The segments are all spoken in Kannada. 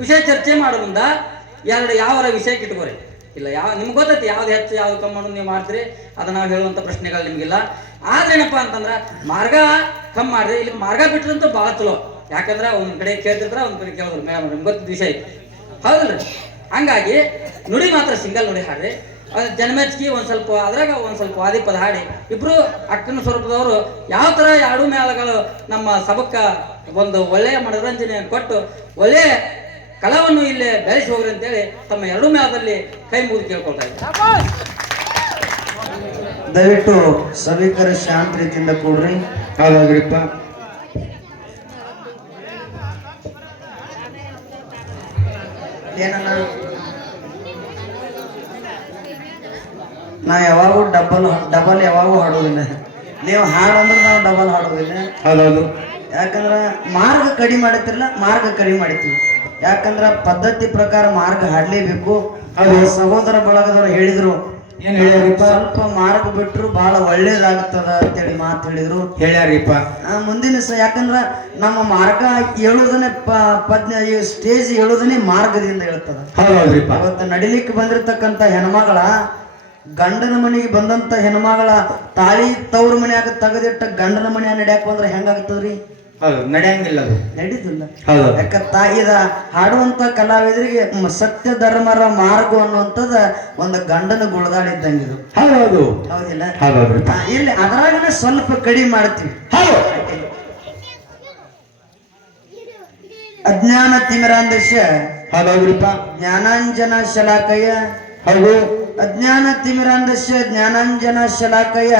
ವಿಷಯ ಚರ್ಚೆ ಮಾಡೋ ಮುಂದ ಎರಡು ಯಾವರ ವಿಷಯಕ್ಕೆ ಇಟ್ಕೋರಿ ಇಲ್ಲ, ಯಾವ, ನಿಮ್ಗೆ ಗೊತ್ತೈತಿ, ಯಾವ್ದು ಹೆಚ್ಚು, ಯಾವ್ದು ಕಮ್ಮಿ ನೀವು ಮಾಡ್ತೀರಿ ಅದು ನಾವು ಹೇಳುವಂಥ ಪ್ರಶ್ನೆಗಳು ನಿಮಗಿಲ್ಲ. ಆದ್ರೆ ಏನಪ್ಪ ಅಂತಂದ್ರೆ, ಮಾರ್ಗ ಕಮ್ಮಿ ಮಾಡ್ರಿ, ಇಲ್ಲಿ ಮಾರ್ಗ ಬಿಟ್ರಂತೂ ಭಾಳ ಚಲೋ ಯಾಕಂದ್ರೆ ಒಂದ್ ಕಡೆ ಕೇಳ್ತಿರ್ತಾರೆ, ಒಂದ್ ಕಡೆ ಕೇಳಿದ್ರು ಮೇಡಮ್ ನಿಮ್ಗೆ ಗೊತ್ತಿದ್ದ ವಿಷಯ ಐತಿ ಹೌದಲ್ರಿ ಹಂಗಾಗಿ ನುಡಿ ಮಾತ್ರ ಸಿಂಗಲ್ ನುಡಿ ಹಾಡ್ರಿ. ಅದು ಜನ್ಮೆಚ್ಕಿ ಒಂದು ಸ್ವಲ್ಪ ಅದ್ರಾಗ ಒಂದು ಸ್ವಲ್ಪ ವಾದಿ ಪದ ಹಾಡಿ. ಇಬ್ರು ಅಕ್ಕನ ಸ್ವರೂಪದವರು ಯಾವ ತರ ಎರಡು ಮೇಳಗಳು ನಮ್ಮ ಸಬಕ್ಕ ಒಂದು ಒಳ್ಳೆಯ ಮನೋರಂಜನೆ ಕೊಟ್ಟು ಒಳ್ಳೆಯ ಕಲಾವನ್ನು ಇಲ್ಲಿ ಬೆಳೆಸಿ ಹೋಗ್ರಿ ಅಂತೇಳಿ ತಮ್ಮ ಎರಡು ಮೇಳದಲ್ಲಿ ಕೈ ಮುಗಿದು ಕೇಳ್ಕೊಳ್ತಾ ಇದ್ದಾರೆ. ದಯವಿಟ್ಟು ಸಭಿಕರ ಶಾಂತ ರೀತಿಯಿಂದ ಕೊಡ್ರಿ. ಹಾಗಾಗ್ರಿಪ್ಪ ಏನನ್ನ ನಾ ಯಾವಾಗೂ ಡಬಲ್ ಡಬಲ್ ಯಾವಾಗೂ ಹಾಡೋದಿಲ್ಲ. ನೀವು ಹಾಡಂದ್ರೆ ನಾವು ಡಬಲ್ ಹಾಡೋದಿಲ್ಲ. ಹೌದೌದು. ಯಾಕಂದ್ರೆ ಮಾರ್ಗ ಕಡಿಮೆ ಮಾಡಿತಿರಲ್ಲ ಮಾರ್ಗ ಕಡಿಮೆ ಮಾಡಿತೀವಿ ಯಾಕಂದ್ರ ಪದ್ಧತಿ ಪ್ರಕಾರ ಮಾರ್ಗ ಹಾಡ್ಲೇಬೇಕು. ಹೌದು. ಸಹೋದರ ಬಳಗದವ್ರು ಹೇಳಿದ್ರು. ಏನ್ ಹೇಳ್ಯಾರಿಪ್ಪ? ಸ್ವಲ್ಪ ಮಾರ್ಗ ಬಿಟ್ರು ಬಹಳ ಒಳ್ಳೇದಾಗ್ತದ ಅಂತೇಳಿ ಮಾತು ಹೇಳಿದ್ರು. ಹೇಳ್ಯಾರಿಪ್ಪ? ಮುಂದಿನ ಸ ಯಾಕಂದ್ರ ನಮ್ಮ ಮಾರ್ಗ ಹೇಳುದನ್ನೇ ಪ ಪದ್ಯ ಈ ಸ್ಟೇಜ್ ಹೇಳುದನ್ನೇ ಮಾರ್ಗದಿಂದ ಹೇಳ್ತದ. ಇವತ್ತು ನಡಿಲಿಕ್ಕೆ ಬಂದಿರತಕ್ಕಂತ ಹೆಣ್ಮಗಳ ಗಂಡನ ಮನೆಗೆ ಬಂದಂತ ಹೆಣ್ಮಗಳ ತಾಳಿ ತವ್ರ ಮನ್ಯಾಗ ತೆಗೆದಿಟ್ಟ ಗಂಡನ ಮನೆಯ ನಡ್ಯಾಕ ಬಂದ್ರ ಹೆಂಗಾಗ್ತದ್ರಿ? ಹೌದು ನಡೆಯಂಗಿಲ್ಲ ಅದು. ನಡೀತಿಲ್ಲ ಹೌದು. ಯಾಕ ತಾಯಿದ ಹಾಡುವಂತ ಕಲಾವಿದರಿಗೆ ಸತ್ಯ ಧರ್ಮರ ಮಾರ್ಗ ಅನ್ನುವಂಥದ್ದು ಒಂದು ಗಂಡನ ಗುಳದಾಡಿದ್ದಂಗಿದು ಹೌದು ಹೌದಿಲ್ಲ? ಹೌದೌದ್ರಿಪ್ಪ ಇಲ್ಲಿ ಅದ್ರಾಗನೇ ಸ್ವಲ್ಪ ಕಡಿಮೆ ಮಾಡ್ತೀವಿ. ಹೌದು. ಅಜ್ಞಾನ ತಿಮಿರಾಂದೇಶ ಹೌದೌದ್ರಿಪ್ಪ. ಜ್ಞಾನಾಂಜನ ಶಲಾಕಯ್ಯ ಹೌದು. ಅಜ್ಞಾನ ತಿಮಿರಾಂಧಸ್ಯ ಜ್ಞಾನಾಂಜನ ಶಲಾಕಯ.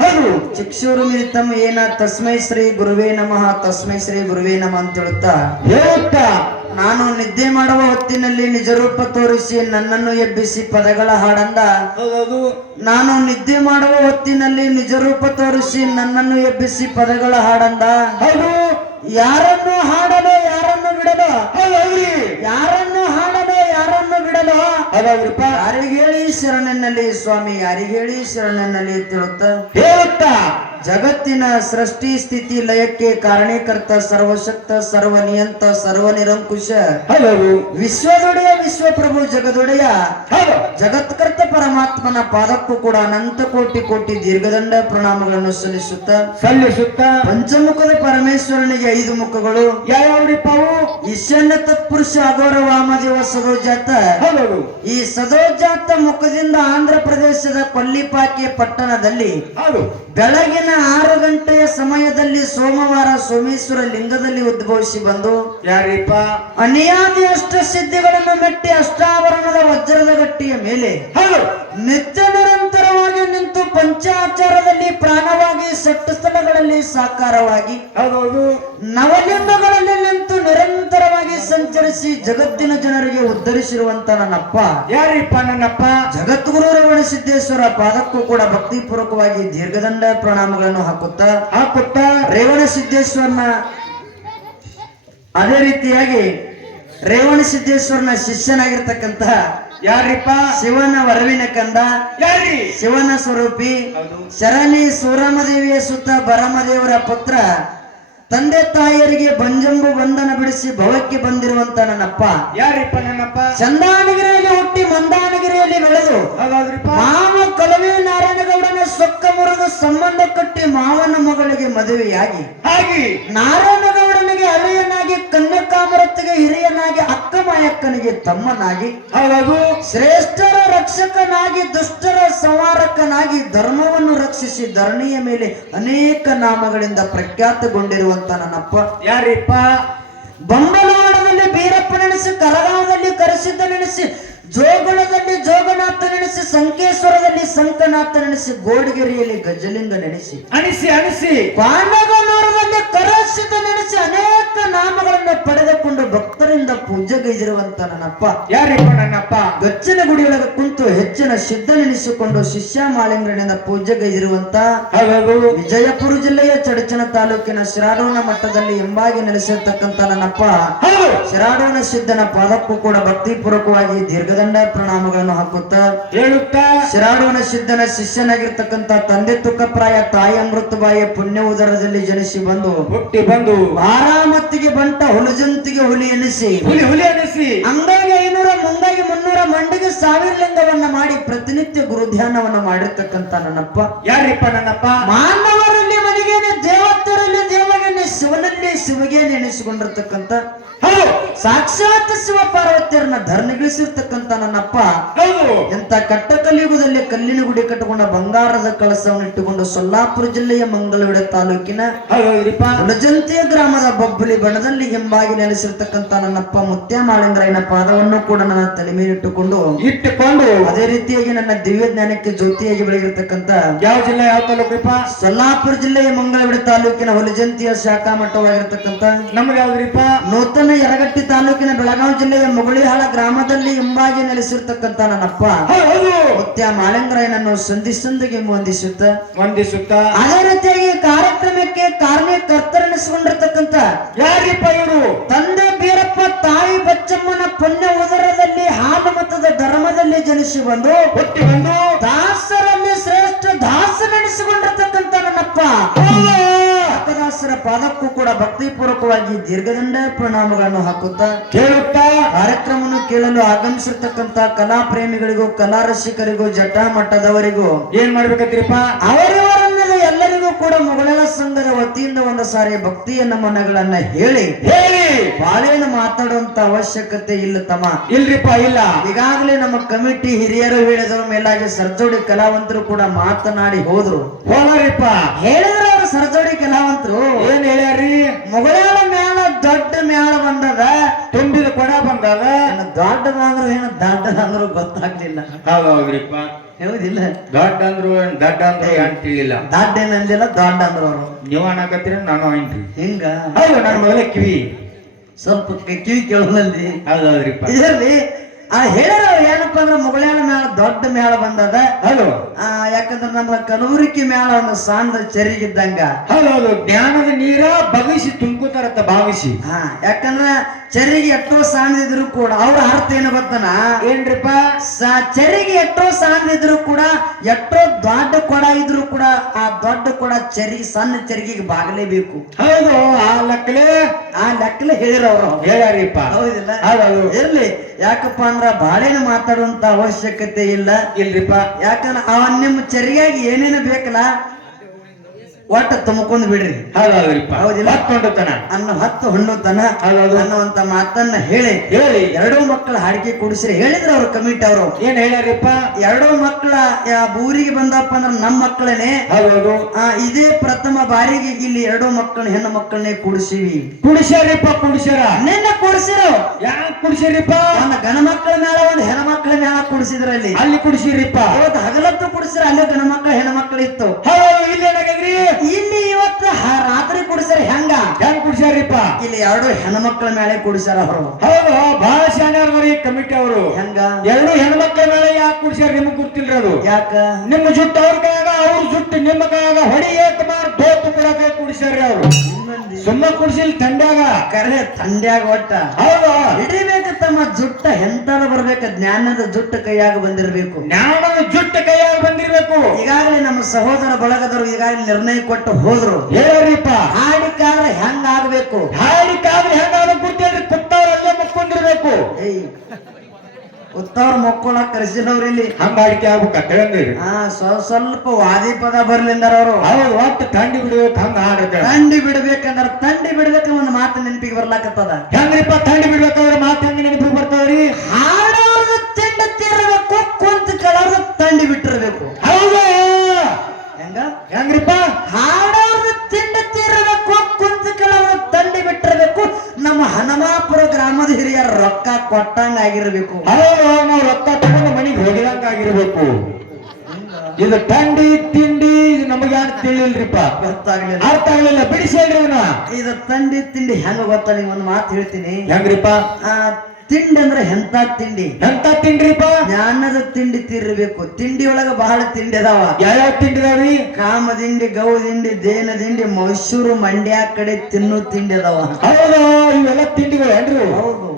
ಹೌದು. ಚಿಕ್ಷೂರು ಮಿಲಿತಂ ಏನ ತಸ್ಮೈ ಶ್ರೀ ಗುರುವೇ ನಮಃ ತಸ್ಮೈ ಶ್ರೀ ಗುರುವೇ ನಮಃ ಅಂತ ಹೇಳುತ್ತಾ. ಹೇಳುತ್ತಾ ನಾನು ನಿದ್ದೆ ಮಾಡುವ ಹೊತ್ತಿನಲ್ಲಿ ನಿಜರೂಪ ತೋರಿಸಿ ನನ್ನನ್ನು ಎಬ್ಬಿಸಿ ಪದಗಳ ಹಾಡಂದ. ನಾನು ನಿದ್ದೆ ಮಾಡುವ ಹೊತ್ತಿನಲ್ಲಿ ನಿಜರೂಪ ತೋರಿಸಿ ನನ್ನನ್ನು ಎಬ್ಬಿಸಿ ಪದಗಳ ಹಾಡಂದ. ಹೌದು. ಯಾರನ್ನು ಹಾಡಲು ಯಾರನ್ನು ಬಿಡಲು ಯಾರನ್ನು ಯಾರನ್ನು ಅರಿಗೇಳಿ ಯಾರಿಗೆ ಹೇಳಿ ಶರಣನಲ್ಲಿ ಸ್ವಾಮಿ? ಯಾರಿಗೆ ಹೇಳಿ ಶರಣನಲ್ಲಿ ತಿಳುತ್ತ ಹೇಳುತ್ತಾ? ಜಗತ್ತಿನ ಸೃಷ್ಟಿ ಸ್ಥಿತಿ ಲಯಕ್ಕೆ ಕಾರಣೀಕರ್ತ ಸರ್ವಶಕ್ತ ಸರ್ವನಿಯಂತ ಸರ್ವನಿರಂಕುಶ. ನಿರಂಕುಶ ವಿಶ್ವದೊಡೆಯ ವಿಶ್ವಪ್ರಭು ಜಗದೊಡೆಯ. ಜಗತ್ಕರ್ತ ಪರಮಾತ್ಮನ ಪಾದಕ್ಕೂ ಕೂಡ ಅನಂತ ಕೋಟಿ ಕೋಟಿ ದೀರ್ಘದಂಡ ಪ್ರಣಾಮಗಳನ್ನು ಸಲ್ಲಿಸುತ್ತ. ಸಲ್ಲಿಸುತ್ತ. ಪಂಚಮುಖದ ಪರಮೇಶ್ವರನಿಗೆ ಐದು ಮುಖಗಳು. ಯಾವ್ಯಾವು ಈಶಾನ್ಯ ತತ್ಪುರುಷ ಅಗೌರ ವಾಮದೇವ ಸದೋಜಾತ. ಈ ಸದೋಜಾತ ಮುಖದಿಂದ ಆಂಧ್ರ ಪ್ರದೇಶದ ಕೊಲ್ಲಿಪಾಕೆ ಪಟ್ಟಣದಲ್ಲಿ ಹೌದು ಬೆಳಗಿನ ಆರು ಗಂಟೆಯ ಸಮಯದಲ್ಲಿ ಸೋಮವಾರ ಸೋಮೇಶ್ವರ ಲಿಂಗದಲ್ಲಿ ಉದ್ಭವಿಸಿ ಬಂದು ಯಾರೀಪ ಅನಿಯಾದಿ ಅಷ್ಟ ಸಿದ್ಧಿಗಳನ್ನು ಮೆಟ್ಟಿ ಅಷ್ಟಾವರಣದ ವಜ್ರದ ಗಟ್ಟಿಯ ಮೇಲೆ ಹೌದು. ನಿತ್ಯ ನಿರಂತರವಾಗಿ ನಿಂತು ಪಂಚಾಚಾರದಲ್ಲಿ ಪ್ರಾಣವಾಗಿ ಸಟ್ಟು ಸ್ಥಳಗಳಲ್ಲಿ ಸಾಕಾರವಾಗಿ ಹೌದೌದು. ನವಲಿಂಗಗಳಲ್ಲಿ ನಿಂತು ನಿರಂತರವಾಗಿ ಸಂಚರಿಸಿ ಜಗತ್ತಿನ ಜನರಿಗೆ ಉದ್ಧರಿಸಿರುವಂತ ನನ್ನಪ್ಪ. ಯಾರಿಪ್ಪ ನನ್ನಪ್ಪ? ಜಗದ್ಗುರು ರಮಣ ಸಿದ್ದೇಶ್ವರ ಪಾದಕ್ಕೂ ಕೂಡ ಭಕ್ತಿಪೂರ್ವಕವಾಗಿ ದೀರ್ಘದಂಡ ಪ್ರಣಾಮಗಳನ್ನು ಹಾಕುತ್ತಾ ಹಾಕುತ್ತಾ ರೇವಣ ಸಿದ್ದೇಶ್ವರನ ಅದೇ ರೀತಿಯಾಗಿ ರೇವಣ ಸಿದ್ದೇಶ್ವರನ ಶಿಷ್ಯನಾಗಿರ್ತಕ್ಕಂತ ಯಾರಿಪ್ಪ? ಶಿವನ ವರವಿನ ಕಂದ. ಯಾರಿ ಶಿವನ ಸ್ವರೂಪಿ. ಶರಣಿ ಸೂರಮದೇವಿಯ ಸುತ್ತ ಬರಮದೇವರ ಪುತ್ರ. ತಂದೆ ತಾಯಿಯರಿಗೆ ಬಂಜಂಬು ಬಂಧನ ಬಿಡಿಸಿ ಭವಕ್ಕೆ ಬಂದಿರುವಂತ ನನ್ನಪ್ಪ. ಯಾರಿಪ್ಪ ನನ್ನಪ್ಪ? ಚಂದಾನಗಿರಿಯಲ್ಲಿ ಹುಟ್ಟಿ ಮಂದಾನಗಿರಿಯಲ್ಲಿ ಬೆಳೆದು ಮಾವ ಕಲವೇ ನಾರಾಯಣಗೌಡನ ಸೊಕ್ಕ ಮುರಿದು ಸಂಬಂಧ ಕಟ್ಟಿ ಮಾವನ ಮಗಳಿಗೆ ಮದುವೆಯಾಗಿ ಹಾಗೆ. ಅಳಿಯನಾಗಿ ಕನ್ಯಕಾಮರತ್ತಿಗೆ ಹಿರಿಯನಾಗಿ ಅಕ್ಕ ಮಾಯಕ್ಕನಿಗೆ ತಮ್ಮನಾಗಿ ಹಾಗೂ ಶ್ರೇಷ್ಠರ ರಕ್ಷಕನಾಗಿ ದುಷ್ಟರ ಸಂವಾರಕನಾಗಿ ಧರ್ಮವನ್ನು ರಕ್ಷಿಸಿ ಧರಣಿಯ ಮೇಲೆ ಅನೇಕ ನಾಮಗಳಿಂದ ಪ್ರಖ್ಯಾತಗೊಂಡಿರುವಂತ ನನ್ನಪ್ಪ. ಯಾರಿಪ್ಪ? ಬಂಬಲವಾಡದಲ್ಲಿ ಬೀರಪ್ಪ ನೆನೆಸಿ ಕರಗಾವದಲ್ಲಿ ಕರಸಿದ್ದ ನೆನೆಸಿ ಜೋಗುಣದಲ್ಲಿ ಜೋಗನಾಥ ನೆನೆಸಿ ಸಂಕೇಶ್ವರದಲ್ಲಿ ಸಂಕನಾಥ ನೆನೆಸಿ ಗೋಡಿಗೆರಿಯಲ್ಲಿ ಗಜಲಿಂಗ ನೆನೆಸಿ. ಅಣಿಸಿ ಅಣಿಸಿ ಪಾಂಡವನೂರದಲ್ಲಿ ಕರಸಿದ್ದ ನೆನೆಸಿ ಅನೇಕ ನಾಮಗಳನ್ನು ಪಡೆದುಕೊಂಡು ಭಕ್ತರಿಂದ ಪೂಜೆಗೈದಿರುವಂತ ನನ್ನಪ್ಪ. ಯಾರಿಪ್ಪ ನನ್ನಪ್ಪ? ಗಚ್ಚಿನ ಗುಡಿಯೊಳಗೆ ಕುಂತು ಹೆಚ್ಚಿನ ಸಿದ್ಧ ನೆನೆಸಿಕೊಂಡು ಶಿಷ್ಯ ಮಾಳಿಂಗರಿಂದ ಪೂಜೆಗೈದಿರುವಂತ ವಿಜಯಪುರ ಜಿಲ್ಲೆಯ ಚಡಚಣ ತಾಲೂಕಿನ ಶಿರಾಡೋನ ಮಟ್ಟದಲ್ಲಿ ಎಂಬಾಗಿ ನೆಲೆಸಿರತಕ್ಕಂತ ನನ್ನಪ್ಪ. ಶಿರಾಡೋನ ಸಿದ್ಧನ ಪಾದಕ್ಕೂ ಕೂಡ ಭಕ್ತಿಪೂರ್ವಕವಾಗಿ ದೀರ್ಘದಂಡ ಪ್ರಣಾಮಗಳನ್ನು ಹಾಕುತ್ತಾ ಹೇಳುತ್ತಾ? ಶಿರಾಡೋನ ಸಿದ್ಧನ ಶಿಷ್ಯನಾಗಿರ್ತಕ್ಕಂತ ತಂದೆ ತುಕ್ಕಪ್ರಾಯ ತಾಯಿ ಅಮೃತಬಾಯಿಯ ಪುಣ್ಯ ಉದರದಲ್ಲಿ ಜನಿಸಿ ಬಂದು ಹುಟ್ಟಿ ಬಂದು ಆರಾಮತ್ತಿಗೆ ಬಂಟ ಹುಲಜಂತಿಗೆ ಹುಲಿ ಎನಿಸಿ ಹುಲಿ ಹುಲಿ ಅನಿಸಿ. ಅಂಗಾಗಿ ಐನೂರ ಮುಂಗಾಗಿ ಮುನ್ನೂರ ಮಂಡಿಗೆ ಸಾವಿರ ಲಿಂಗವನ್ನ ಮಾಡಿ ಪ್ರತಿನಿತ್ಯ ಗುರುಧ್ಯಾನವನ್ನ ಮಾಡಿರ್ತಕ್ಕಂತ ನನ್ನಪ್ಪ. ಯಾರಿಪ್ಪ ನನ್ನಪ್ಪ? ಮಾನವರಲ್ಲಿ ಮನೆಗೇನೆ ದೇವತ್ತರಲ್ಲಿ ದೇವಗೇನೆ ಶಿವನಲ್ಲಿ ಶಿವಗೇನೆ ನೆನೆಸಿಕೊಂಡಿರ್ತಕ್ಕಂಥ ಹೌದು ಸಾಕ್ಷಾತ್ ಶಿವ ಪಾರ್ವತಿಯರನ್ನ ಧರಣಿಗಿಳಿಸಿರ್ತಕ್ಕಂಥ ನನ್ನಪ್ಪ ಎಂತ ಕಟ್ಟ ಕಲಿಯುಗದಲ್ಲಿ ಕಲ್ಲಿನ ಗುಡಿ ಕಟ್ಟಿಕೊಂಡ ಬಂಗಾರದ ಕಳಸವನ್ನು ಇಟ್ಟುಕೊಂಡು ಸೊಲ್ಲಾಪುರ ಜಿಲ್ಲೆಯ ಮಂಗಳೂರು ತಾಲೂಕಿನ ಉಳಜಂತಿಯ ಗ್ರಾಮದ ಬೊಬ್ಬಲಿ ಬಣದಲ್ಲಿ ಹಿಂಬಾಗಿ ನೆಲೆಸಿರ್ತಕ್ಕಂತ ನನ್ನಪ್ಪ ಮುತ್ಯ ಮಾಳಿಂಗರಾಯನ ಪಾದವನ್ನು ಕೂಡ ನನ್ನ ತಲೆ ಮೇಲೆ ಇಟ್ಟುಕೊಂಡು ಇಟ್ಟುಕೊಂಡು ಅದೇ ರೀತಿಯಾಗಿ ನನ್ನ ದಿವ್ಯ ಜ್ಞಾನಕ್ಕೆ ಜ್ಯೋತಿಯಾಗಿ ಬೆಳಗಿರ್ತಕ್ಕಂತ ಯಾವ ಜಿಲ್ಲೆ ಯಾವ ತಾಲೂಕು ಸೊಲ್ಲಾಪುರ ಜಿಲ್ಲೆಯ ಮಂಗಳೂರು ತಾಲೂಕಿನ ಹೊಲಜಂತಿಯ ಶಾಖಾ ಮಟ್ಟವಾಗಿರ್ತಕ್ಕಂಥ ನಮ್ಗೆ ಯಾವ್ದ್ರಿಪ್ಪ ನೂತನ ಯರಗಟ್ಟಿ ತಾಲೂಕಿನ ಬೆಳಗಾವಿ ಜಿಲ್ಲೆಯ ಮುಗುಳಿಹಾಳ ಗ್ರಾಮದಲ್ಲಿ ಹಿಂಬಾಗಿ ನೆಲೆಸಿರ್ತಕ್ಕಂತ ನನ್ನಪ್ಪ. ಮುತ್ಯ ಸಂಧಿ ಸಂಧಿಸಂದಿಗೆ ವಂದಿಸುತ್ತ. ವಂದಿಸುತ್ತ. ಅದೇ ರೀತಿಯಾಗಿ ಕಾರ್ಯಕ್ರಮಕ್ಕೆ ಕಾರ್ಯಕರ್ತರೆನಿಸಿಕೊಂಡಿರ್ತಕ್ಕಂತ ಯಾರಿಪ್ಪ ಇವರು? ತಂದೆ ಬೀರಪ್ಪ ತಾಯಿ ಬಚ್ಚಮ್ಮನ ಪುಣ್ಯ ಉದರದಲ್ಲಿ ಹಾಲು ಮತದ ಧರ್ಮದಲ್ಲಿ ಜನಿಸಿ ಬಂದು ಹುಟ್ಟಿ ಬಂದು ದಾಸರಲ್ಲಿ ಶ್ರೇಷ್ಠ ದಾಸನೆನಿಸಿಕೊಂಡಿರ್ತಕ್ಕಂಥ ನನ್ನಪ್ಪ. ದಾಸರ ಪಾದಕ್ಕೂ ಕೂಡ ಭಕ್ತಿಪೂರ್ವಕವಾಗಿ ದೀರ್ಘದಂಡ ಪ್ರಣಾಮಗಳನ್ನು ಹಾಕುತ್ತಾ ಕೇಳುತ್ತಾ ಕಾರ್ಯಕ್ರಮವನ್ನು ಕೇಳಲು ಆಗಮಿಸಿರ್ತಕ್ಕಂತ ಕಲಾ ಪ್ರೇಮಿಗಳಿಗೂ ಕಲಾ ರಸಿಕರಿಗೂ ಜಟ ಮಟ್ಟದವರಿಗೂ ಏನ್ ಮಾಡ್ಬೇಕತ್ರಿಪ್ಪ? ಅವರಿವರನ್ನೆಲ್ಲ ಎಲ್ಲರಿಗೂ ಕೂಡ ಮೊಘಲರ ಸಂಘದ ವತಿಯಿಂದ ಒಂದು ಸಾರಿ ಭಕ್ತಿಯ ನಮನಗಳನ್ನ ಹೇಳಿ ಹೇಳಿ. ಬಾಳೆನ ಮಾತಾಡುವಂತ ಅವಶ್ಯಕತೆ ಇಲ್ಲ ತಮ್ಮ. ಇಲ್ರಿಪ್ಪ ಇಲ್ಲ. ಈಗಾಗಲೇ ನಮ್ಮ ಕಮಿಟಿ ಹಿರಿಯರು ಹೇಳಿದರ ಮೇಲಾಗಿ ಸರ್ಜೋಡಿ ಕಲಾವಂತರು ಕೂಡ ಮಾತನಾಡಿ ಹೋದ್ರು. ಹೋಲಾರಿಪ್ಪ ಹೇಳಿದ್ರ ಅವರು ಸರ್ಜೋಡಿ ಕಲಾವಂತರು ಏನ್ ಹೇಳ್ಯಾರಿ ಮೊಘಲಾಳ ಮ್ಯಾಲ ದೊಡ್ಡ ಮ್ಯಾಲ ಬಂದದ. ತುಂಬಿದ ಕೊಡ ಬಂದದ ದೊಡ್ಡದಂದ್ರು ಏನು ದೊಡ್ಡದಂದ್ರು ಗೊತ್ತಾಗ್ಲಿಲ್ಲ. ಹೌದ್ರಿಪ್ಪ ಹೌದಿಲ್ಲ. ದೊಡ್ಡ ಅಂದ್ರು ದೊಡ್ಡ ಅಂದ್ರು ಏನ್ ತಿಳಿಲ್ಲ ದೊಡ್ಡ ಏನಂದಿಲ್ಲ ದೊಡ್ಡ ಅಂದ್ರು ಅವರು. ನೀವ್ ಅನ್ನಕತ್ತೀರ ನಾನು ಅಂಟ್ರಿ ಹಿಂಗ? ಹೌದು ನಾನು ಮೊದಲೇ ಕಿವಿ. ಸ್ವಲ್ಪ ಕಿವಿ ಕೇಳೋದಲ್ಲಿ ಹೌದೌದ್ರಿಪ್ಪ. ಇದರಲ್ಲಿ ಆ ಹೇಳೋ ಏನಪ್ಪ ಅಂದ್ರೆ ಮುಗಳ ಮೇಳ ದೊಡ್ಡ ಮೇಳ ಬಂದದ. ಹಲೋ. ಆ ಯಾಕಂದ್ರೆ ನಮ್ಮ ಕಲಬುರಗಿ ಮೇಳ ಒಂದು ಸಾಂದ್ರ ಚರಿಗಿದ್ದಂಗ. ಹೌದೌದು ಜ್ಞಾನದ ನೀರ ಬಗಿಸಿ ತುಂಬ್ಕೋತಾರತ್ತ ಭಾವಿಸಿ. ಹಾ ಯಾಕಂದ್ರೆ ಚರಿಗೆ ಎಷ್ಟೋ ಸಾಂದಿದ್ರು ಕೂಡ ಅವ್ರ ಅರ್ಥ ಏನು ಗೊತ್ತನ? ಏನ್ರಿಪ್ಪ? ಸ- ಚರಿಗೆ ಎಷ್ಟೋ ಸಾಂದಿದ್ರು ಕೂಡ ಎಷ್ಟೋ ದೊಡ್ಡ ಕೊಡ ಇದ್ರು ಕೂಡ ಆ ದೊಡ್ಡ ಕೊಡ ಚರಿ ಸಣ್ಣ ಚರಿಗೆ ಬಾಗಲೇಬೇಕು. ಹೌದು ಆ ಲೆಕ್ಕಲೆ ಆ ಲೆಕ್ಕಲೆ ಹೇಳಿರವ್ರು ಹೇಳ್ಯಾರಿಪ್ಪ. ಹೌದಿಲ್ಲ? ಹೌದೌದು ಇರ್ಲಿ. ಯಾಕಪ್ಪ ಅಂದ್ರ ಬಾಳೆನ ಮಾತಾಡುವಂತ ಅವಶ್ಯಕತೆ ಇಲ್ಲ. ಇಲ್ರಿಪ್ಪ. ಯಾಕಂದ್ರೆ ಅವನ್ ನಿಮ್ಮ ಚರಿಯಾಗಿ ಏನೇನು ಬೇಕಲ್ಲ ಒಟ್ಟ ತುಂಬಿಕೊಂಡು ಬಿಡ್ರಿ. ಹೌದ್ರಿಪ್ಪ ಹೌದಿಲ್ಲ? ಹತ್ತೊಂಡತನ ಅನ್ನ ಹತ್ತು ಹೊಣ್ಣುತನ ತನ ಅನ್ನುವಂತ ಮಾತನ್ನ ಹೇಳಿ. ಹೇಳಿ. ಎರಡೂ ಮಕ್ಕಳ ಹಾಡಿಕೆ ಕುಡಿಸ್ರಿ. ಹೇಳಿದ್ರು ಅವ್ರು ಕಮಿಟ್ ಅವರು. ಏನ್ ಹೇಳ್ಯಾರಿಪ್ಪ? ಎರಡೂ ಮಕ್ಕಳ ಊರಿಗೆ ಬಂದಪ್ಪ ಅಂದ್ರೆ ನಮ್ಮ ಮಕ್ಕಳನೇ. ಹೌದು ಆ, ಇದೇ ಪ್ರಥಮ ಬಾರಿಗೆ ಇಲ್ಲಿ ಎರಡೂ ಮಕ್ಕಳನ್ನ ಹೆಣ್ಣು ಮಕ್ಕಳನ್ನೇ ಕುಡಿಸಿವಿ. ಕುಡಿಸ್ಯಾರಿಪ್ಪ ಕುಡಿಸ್ಯಾರ? ನಿನ್ನ ಕುಡಿಸಿರು. ಯಾಕೆ ಕುಡಿಸಿರಿಪ್ಪ ಒಂದು ಗಣ ಮಕ್ಕಳ ಮೇಲೆ ಒಂದು ಹೆಣ್ಣು ಮಕ್ಕಳ ಮೇಲೆ ಕುಡಿಸಿದ್ರ ಅಲ್ಲಿ. ಕುಡಿಸಿರಿಪ್ಪ ಇವತ್ತು ಹಗಲತ್ತು ಕುಡಿಸಿರ ಅಲ್ಲಿ ಗಣ ಮಕ್ಕಳ ಹೆಣ್ಣು ಮಕ್ಕಳು ಇತ್ತು ಹೌದು ಇಲ್ಲಿ ಏನಾಗದ್ರಿ ಇಲ್ಲಿ ಇವತ್ತು ಹ- ರಾತ್ರಿ ಕುಡಿಸ್ಯಾರ ಹೆಂಗ ಕುಡಿಸ್ಯಾರಿಪ್ಪ? ಇಲ್ಲಿ ಎರಡು ಹೆಣ್ಮಕ್ಳ ಮೇಲೆ ಕುಡಿಸ್ಯಾರ ಅವರು. ಹೌದು ಬಹಳ ಶಾಣ್ಯವ್ರು ಕಮಿಟಿ ಅವರು. ಹೆಂಗ? ಎರಡು ಹೆಣ್ಮಕ್ಳ ಮೇಲೆ ಯಾಕೆ ಕುಡಿಸ್ಯಾರ ನಿಮ್ಗೆ ಗೊತ್ತಿಲ್ರಿ ಅದು? ಯಾಕ? ನಿಮ್ಮ ಜುಟ್ಟು ಅವ್ರ ಕೈಯಾಗ ಅವ್ರ ಜುಟ್ಟು ನಿಮ್ಮ ಕೈಯಾಗ ಹೊಡಿ ಏಕಮಾರ್ ದೋತು ಕೊಡಕ ಕುಡಿಸ್ಯಾರ್ರಿ ಅವರು. ಸುಮ್ಮ ಕುಡಿಸಿಲ್ ತಂಡ್ಯಾಗ. ಕರೆ ತಂಡ್ಯಾಗ ಒಟ್ಟ. ಹೌದು. ಹಿಡಿಬೇಕು ತಮ್ಮ ಜುಟ್ಟ ಎಂತಾದ ಬರ್ಬೇಕ? ಜ್ಞಾನದ ಜುಟ್ಟ ಕೈಯಾಗ ಬಂದಿರಬೇಕು. ಜ್ಞಾನದ ಜುಟ್ಟ ಕೈಯಾಗ ಬಂದಿರಬೇಕು. ಈಗಾಗಲೇ ನಮ್ಮ ಸಹೋದರ ಬಳಗದವರು ಈಗಾಗಲೇ ನಿರ್ಣಯ ಕೊಟ್ಟು ಹೋದ್ರು. ಹೇಳಿಪ್ಪ ಹಾಡಿಕಾದ್ರೆ ಹೆಂಗಾಗಬೇಕು? ಹಾಡಿಕಾದ್ರೆ ಗುರ್ತೇಳ್ರಿ ಕುತ್ತವ್ರಲ್ಲೇ ಮುಕ್ಕೊಂಡಿರ್ಬೇಕು ಏಯ್. ಉತ್ತವ್ರ ಮಕ್ಕಳ ಕರೆಸಿದವ್ರು ಇಲ್ಲಿ. ಹಂಗ ಹಾಡಿಕೆ ಆಗ್ಬೇಕ ಸ್ವ- ಸ್ವಲ್ಪ ವಾದಿ ಪದ ಬರ್ಲಿಂದಾರ ಅವರು. ಹೌದು ಒಟ್ಟು ತಂಡಿ ಬಿಡ್ಬೇಕು ಹಂಗ ಹಾಡಕ ತಂಡಿ ಬಿಡ್ಬೇಕಂದ್ರ ತಂಡಿ ಬಿಡ್ಬೇಕಂದ್ರ ಒಂದು ಮಾತು ನೆನಪಿಗೆ ಬರ್ಲಾಕತ್ತದ. ಹೆಂಗ್ರಿಪ್ಪ ತಂಡಿ ಬಿಡ್ಬೇಕಾದ್ರೆ ಮಾತು ಹೆಂಗ ನೆನಪಿಗೆ ಬರ್ತಾವ್ರಿ ಹಾಡೋದು ತಿಂಡ ತೀರಬೇಕು ಕುಂತ ಕಳೋದು ತಂಡಿ ಬಿಟ್ಟಿರ್ಬೇಕು. ಹೌದು. ಹೆಂಗ? ಹೆಂಗ್ರಿಪ್ಪ ಹನುಮಾಪುರ ಹಿರಿಯರು ರೊಕ್ಕ ಕೊಟ್ಟಂಗ ಆಗಿರ್ಬೇಕು ಹೌದು ನಾವು ರೊಕ್ಕ ತಗೊಂಡು ಮನೆಗೆ ಹೋಗಿದಂಗ ಆಗಿರ್ಬೇಕು ಇದು ತಂಡಿ ತಿಂಡಿ ಇದು ನಮಗೆ ಯಾರು ತಿಳಿಲ್ರಿಪ್ಪ ಗೊತ್ತಾಗ್ಲಿಲ್ಲ ಅರ್ಥ ಆಗ್ಲಿಲ್ಲ ಬಿಡಿಸಿ ಹೇಳ್ರಿ ಇವನ್ನ. ಇದು ತಂಡಿ ತಿಂಡಿ ಹೆಂಗ ಗೊತ್ತಾ ನಿಮ್ಗೆ ಒಂದು ಮಾತು ಹೇಳ್ತೀನಿ. ಹೆಂಗ್ರಿಪ್ಪ? ಆ ತಿಂಡಿ ಅಂದ್ರೆ ಎಂತ ತಿಂಡಿ? ಎಂತ ತಿಂಡ್ರಿಪ್ಪ? ಜ್ಞಾನದ ತಿಂಡಿ ತಿರ್ಬೇಕು. ತಿಂಡಿ ಒಳಗ ಬಹಳ ತಿಂಡಿ ಅದಾವ. ಯಾವ್ಯಾವ ತಿಂಡಿ ಗೌ ತಿಂಡಿ ದೇನ ತಿಂಡಿ ಮೈಸೂರು ಮಂಡ್ಯ ಕಡೆ ತಿನ್ನು ತಿಂಡಿ ಅದಾವ. ಹೌದು ಇವೆಲ್ಲ ತಿಂಡಿಗಳು ಏನ್ರಿ? ಹೌದು.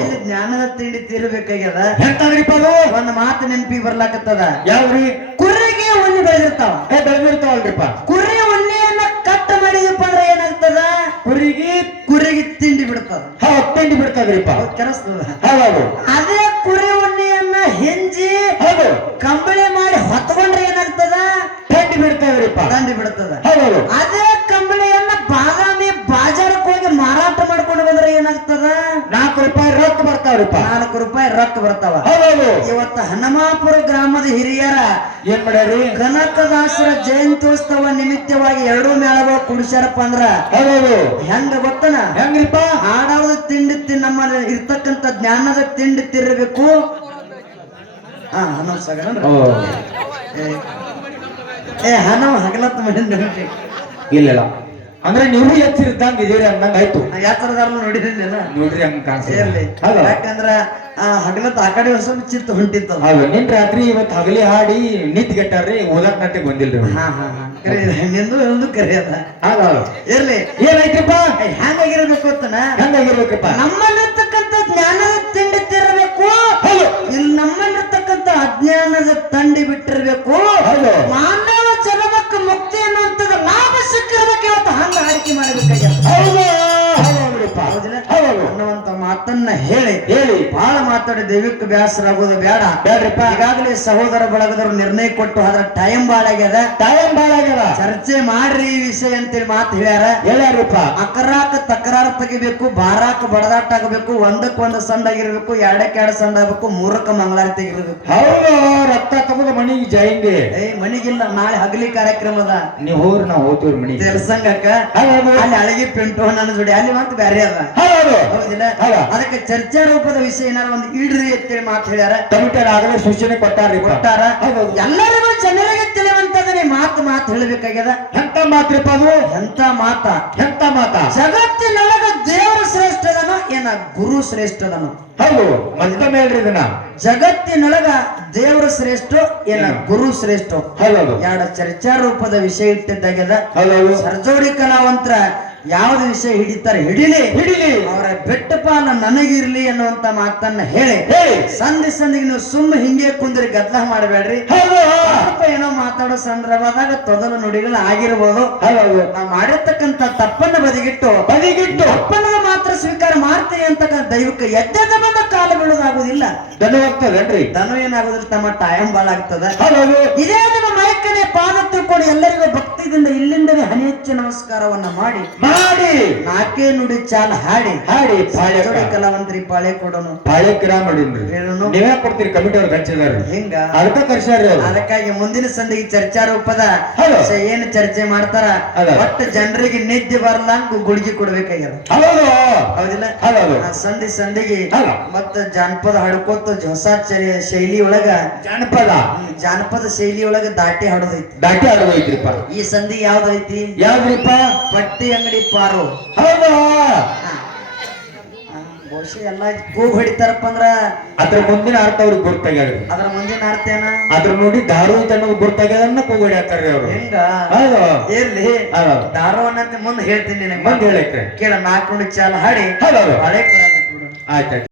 ಇಲ್ಲಿ ಜ್ಞಾನದ ತಿಂಡಿ ತಿರ್ಬೇಕಾಗ್ಯದ. ಎಂತದ್ರಿಪ್ಪ ಅದು? ಒಂದ್ ಮಾತು ನೆನಪಿಗೆ ಬರ್ಲಾಕತ್ತದ. ಯಾವ್ರಿ ಕುರಿಗೆ ಉಣ್ಣಿ ಬೆಳೆದಿರ್ತಾವ. ಬೆಳೆದಿರ್ತಾವಲ್ರಿಪ್ಪ. ಕುರಿ ಉಣ್ಣೆಯನ್ನ ಕಟ್ ಮಾಡಿದಪ್ಪ ಅಂದ್ರೆ ಏನಾಗ್ತದ? ಕುರಿಗೆ ತಿಂಡಿ ಬಿಡ್ತದ ಹೌದು ಅದೇ ಕುರಿ ಉಣ್ಣೆಯನ್ನ ಹಿಂಜಿ ಹೌದು. ಕಂಬಳಿ ಮಾಡಿ ಹೊತ್ಕೊಂಡ್ರೆ ಏನಾಗ್ತದ? ಟಂಡಿ ಬಿಡ್ತದ್ರಿಪ್ಪ ದಂಡಿ ಬಿಡ್ತದ. ಬರ್ತಾವ. ಹೌದು ಇವತ್ತ ಹನುಮಾಪುರ ಗ್ರಾಮದ ಹಿರಿಯರ ಏನ್ ಮಾಡ್ಯಾರಿ? ಕನಕದಾಸರ ಜಯಂತ್ಯೋತ್ಸವ ನಿಮಿತ್ತವಾಗಿ ಎರಡು ಮೇಳಗಳು ಕುಡಿಸ್ಯಾರಪ್ಪ ಅಂದ್ರ ಹೌದು ಹೆಂಗ ಗೊತ್ತನ? ಹೆಂಗ್ರಿಪ್ಪ? ಹಾಡಾವದ ತಿಂಡಿ ನಮ್ಮ ಇರ್ತಕ್ಕಂತ ಜ್ಞಾನದ ತಿಂಡಿ ತಿರ್ಬೇಕು ಹಾ ಹನುಮ ಸಗಣ ಓ ಏ ಹನುಮ ಹಗಲತ್ತ ಮನೆ ಇಲ್ಲ ಅಂದ್ರೆ ನೀವು ಎಚ್ಚರಿದ್ದಂಗ ಇದೀರಿ ಅಂದಂಗ ಆಯ್ತು. ಯಾತ್ರದಾರ ನೋಡಿದ್ರಿಲ್ಲ ನೋಡ್ರಿ ಹಂಗ ಹೌದು ಯಾಕಂದ್ರ ಹಗಲತ್ ಆ ಕಡೆ ಹೊಸ ಚಿತ್ತ ಹೊಂಟಿತ್ತು ನಿನ್ ರಾತ್ರಿ ಇವತ್ತು ಹಗಲಿ ಹಾಡಿ ನಿಂತ್ ಗೆಟ್ಟಾರ್ರಿ ಓದಕ್ ನಟ್ಟೆ ಬಂದಿಲ್ರಿ. ಹಾ ಹಾ ಹಾ. ಕರೆ ನಿಂದು ಒಂದು ಕರೆ ಅದ. ಹೌದು ಇರ್ಲಿ. ಏನಾಯ್ತಪ್ಪ? ಹ್ಯಾಂಗಾಗಿರ್ಬೇಕು ಗೊತ್ತನ? ಹ್ಯಾಂಗಾಗಿರ್ಬೇಕಪ್ಪ? ನಮ್ಮಲ್ಲಿರ್ತಕ್ಕಂಥ ಜ್ಞಾನದ ತಿಂಡಿ ತಿರಬೇಕು. ಇಲ್ಲಿ ನಮ್ಮಲ್ಲಿರ್ತಕ್ಕಂಥ ಅಜ್ಞಾನದ ತಂಡಿ ಬಿಟ್ಟಿರ್ಬೇಕು. ಮಾತಾಡಿ ದೈವಿಕ ವ್ಯಾಸರ ಆಗೋದು ಬೇಡ. ಬೇಡ್ರಿಪ್ಪ. ಈಗಾಗಲೇ ಸಹೋದರ ಬಳಗದವ್ರು ನಿರ್ಣಯ ಕೊಟ್ಟು ಅದ್ರ ಟೈಮ್ ಬಾಳ ಆಗ್ಯದ. ಟೈಮ್ ಬಾಳ ಆಗ್ಯದ. ಚರ್ಚೆ ಮಾಡ್ರಿ ಈ ವಿಷಯ ಅಂತೇಳಿ ಮಾತು ಹೇಳ್ಯಾರ. ಹೇಳ್ಯಾರಪ್ಪ ಅಕರಾಕ ತಕರಾರ ತೆಗಿಬೇಕು ಬಾರಾಕ ಬಡದಾಟ ಆಗಬೇಕು ಒಂದಕ್ಕೆ ಒಂದು ಸಂಡ ಆಗಿರ್ಬೇಕು ಎರಡಕ್ಕೆ ಎರಡು ಸಂಡ ಆಗ್ಬೇಕು ಮೂರಕ್ಕೆ ಮಂಗಳಾರ ತೆಗಿರ್ಬೇಕು ಹೌದು ರಕ್ತ ತಗೋದು ಮನಿಗೆ ಜೈಂಗೆ ಏ ಮಣಿಗಿಲ್ಲ ನಾಳೆ ಹಗಲಿ ಕಾರ್ಯಕ್ರಮದ ನೀವು ಹೋಗ್ರಿ ನಾವು ಹೋಗ್ತೀವ್ರಿ ಮಣಿ ತೆಲಸಂಗಕ್ಕ ಅಲ್ಲಿ ಅಳಗಿ ಪಿಂಟು ನನ್ನ ಜೋಡಿ ಅಲ್ಲಿ ಮತ್ತೆ ಬ್ಯಾರೆ ಅದ. ಹೌದು. ಹೌದಿಲ್ಲ. ಅದಕ್ಕೆ ಚರ್ಚಾ ರೂಪದ ವಿಷಯ ಏನಾರ ಒಂದು ಇಡ್ರಿ ಅಂತೇಳಿ ಮಾತು ಹೇಳ್ಯಾರ. ಕಂಪ್ಯೂಟರ್ ಆಗಲೇ ಸೂಚನೆ ಕೊಟ್ಟಾರ್ರಿ ಕೊಟ್ಟಾರ? ಹೌದು. ಎಲ್ಲರಿಗೂ ಜನರಿಗೆ ತಿಳಿವಂತದನೆ ಮಾತು ಮಾತು ಹೇಳಬೇಕಾಗ್ಯದ. ಎಂತ ಮಾತ್ರಪ್ಪ ಅದು? ಎಂತ ಮಾತ? ಎಂತ ಮಾತ? ಜಗತ್ತಿನೊಳಗ ದೇವರ ಶ್ರೇಷ್ಠದನ ಏನ ಗುರು ಶ್ರೇಷ್ಠದನು ಹೌದು. ಮತ್ತೊಮ್ಮೆ ಹೇಳ್ರಿ ಇದನ್ನ. ಜಗತ್ತಿನೊಳಗ ದೇವರ ಶ್ರೇಷ್ಠ ಏನ ಗುರು ಶ್ರೇಷ್ಠ? ಹೌದು ಎರಡು ಚರ್ಚಾ ರೂಪದ ವಿಷಯ ಇಟ್ಟಿದ್ದಾಗ್ಯದ. ಹೌದು ಸರ್ಜೋಡಿ ಕಲಾವಂತರ ಯಾವ್ದು ವಿಷಯ ಹಿಡಿತಾರೆ ಹಿಡಿಲಿ. ಹಿಡಿಲಿ. ಅವರ ಬೆಟ್ಟಪ್ಪ ನನಗಿರ್ಲಿ ಅನ್ನುವಂತ ಮಾತನ್ನ ಹೇಳಿ. ಹೇಳಿ. ಸಂಧಿ ಸಂಧಿಗೆ ನೀವು ಸುಮ್ಮ ಹಿಂಗೆ ಕುಂದ್ರಿ ಗದ್ದಲ ಮಾಡಬೇಡ್ರಿ. ಏನೋ ಮಾತಾಡೋ ಸಂದರ್ಭದಾಗ ತೊದಲು ನುಡಿಗಳು ಆಗಿರ್ಬೋದು. ನಾವು ಮಾಡಿರ್ತಕ್ಕಂತ ತಪ್ಪನ್ನ ಬದಿಗಿಟ್ಟು ಬದಿಗಿಟ್ಟು. ಅಪ್ಪನ ಮಾತ್ರ ಸ್ವೀಕಾರ ಮಾಡ್ತೀವಿ ಅಂತಕ್ಕಂಥ ದೈವಕ್ಕೆ ಎದ್ದೆದ ಬಂದ ಕಾಲ ಬೀಳೋದಾಗುದಿಲ್ಲ ದನ ಹೋಗ್ತದೇನ್ರಿ ದನ ಏನಾಗೋದ್ರೆ ತಮ್ಮ ಟೈಮ್ ಬಾಳ ಆಗ್ತದ. ಇದೇ ನಿಮ್ಮ ಮೈಕನೆ ಪಾದ ತಿಳ್ಕೊಂಡು ಎಲ್ಲರಿಗೂ ಭಕ್ತಿದಿಂದ ಇಲ್ಲಿಂದಲೇ ಹನಿ ಹೆಚ್ಚು ನಮಸ್ಕಾರವನ್ನ ಮಾಡಿ. ಮಾಡಿ. ನಾಲ್ಕೇ ನುಡಿ ಚಾಲ ಹಾಡಿ. ಹಾಡಿ ಪಾಳೆ ಕಲಾವಂತರಿ ಪಾಳೆ ಕೊಡೋನು ಪಾಳೆ ಕಿರಾ ಮಾಡಿನ್ರಿ. ನೀವೇ ಕೊಡ್ತೀರಿ ಕಮಿಟಿ ಅವ್ರು ಹಂಚಿದಾರ. ಹಿಂಗ? ಅದಕ್ಕ ಅದಕ್ಕಾಗಿ ಮುಂದಿನ ಸಂದಿಗೆ ಚರ್ಚಾ ರೂಪದ ಏನು ಚರ್ಚೆ ಮಾಡ್ತಾರ. ಒಟ್ಟು ಜನರಿಗೆ ನಿದ್ದೆ ಬರ್ಲಂಗ ಗುಳಿಗೆ ಕೊಡ್ಬೇಕಾಗ್ಯದ. ಹೌದು. ಹೌದಿಲ್ಲ? ಸಂಧಿ ಸಂಧಿಗೆ. ಮತ್ತ ಜಾನಪದ ಹಡ್ಕೊತ ಹೊಸ ಶೈಲಿ ಒಳಗ ಜಾನಪದ. ಜಾನಪದ ಶೈಲಿ ಒಳಗ ದಾಟಿ ಹಾಡೋದೈತಿ. ದಾಟಿ ಹಾಡೋದೈತ್ರಿಪ್ಪ. ಈ ಸಂಧಿ ಯಾವ್ದೈತಿ? ಯಾವ್ದ್ರಿಪ್ಪ? ಪಟ್ಟಿ ಅಂಗಡಿ ಪಾರು. ಹೌದು. ಬಹುಶಃ ಎಲ್ಲ ಕೂಗ್ ಹೊಡಿತಾರಪ್ಪ ಅಂದ್ರ ಅದ್ರ ಮುಂದಿನ ಅರ್ಥ ಅವ್ರಿಗೆ ಗೊತ್ತಾಗ್ಯಾರ ಅದ್ರ ಮುಂದಿನ ಅರ್ಥೇನ ಅದ್ರ ನೋಡಿ ದಾರು ಅನ್ನೋದು ಗೊತ್ತಾಗ್ಯದನ್ನ ಕೂಗ್ ಹಾಕ್ತಾರ್ರಿ ಅವ್ರು. ಹೆಂಗ? ಹೌದು. ಇರ್ಲಿ. ದಾರು ದಾರವನ್ನಂತೆ ಮುಂದೆ ಹೇಳ್ತೀನಿ ನಿನಗೆ. ಮುಂದೆ ಹೇಳಕ್ಕೆ ಕೇಳ ನಾಲ್ಕು ಚಾಲ ಹಾಡಿ. ಹೌದೌದು ಹಳೆ ಆಯ್ತಾಯ್ತು